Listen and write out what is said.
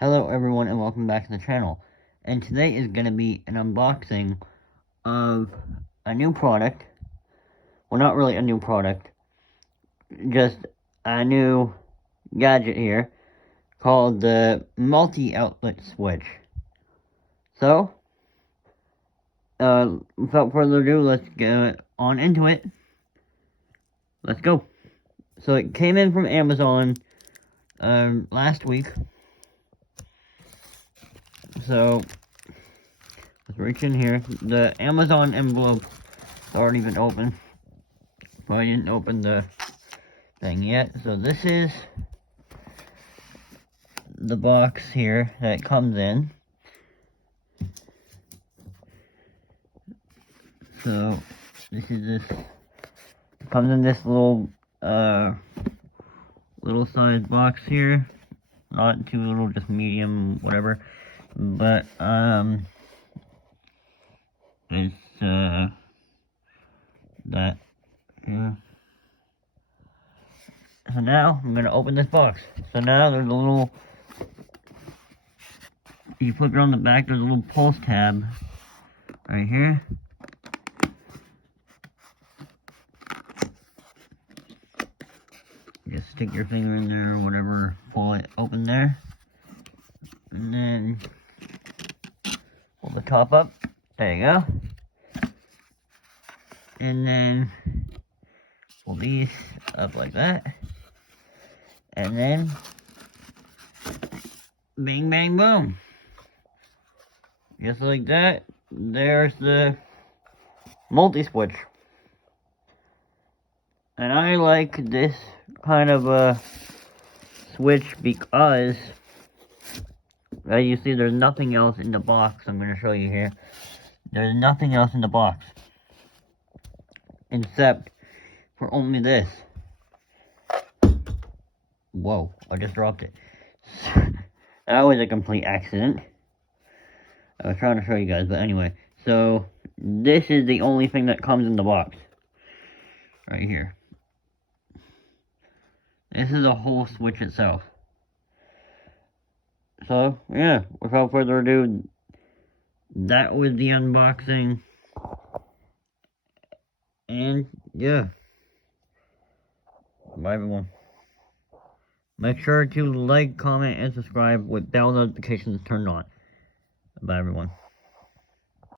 Hello everyone and welcome back to the channel. And today is going to be an unboxing of a new product. Well, not really a new product, just a new gadget here called the multi-outlet switch. So, without further ado, let's get on into it. Let's go. So it came in from Amazon last week. So let's reach in here. The Amazon envelope has already been opened, but I didn't open the thing yet. So this is the box here that it comes in. So this is it comes in this little size box here. Not too little, just medium, whatever. But it's that here. So now I'm gonna open this box. So now there's a little, you flip it on the back, there's a little pulse tab right here. Just stick your finger in there or whatever, pull it open there. And then pull the top up. There you go. And then pull these up like that. And then bing bang boom. Just like that, there's the multi-switch. And I like this kind of a switch because, as you see, there's nothing else in the box. I'm going to show you here. There's nothing else in the box except for only this. Whoa, I just dropped it. That was a complete accident. I was trying to show you guys, but anyway. So, this is the only thing that comes in the box. Right here. This is the whole switch itself. So, yeah, without further ado, that was the unboxing. And, yeah. Bye, everyone. Make sure to like, comment, and subscribe with bell notifications turned on. Bye, everyone.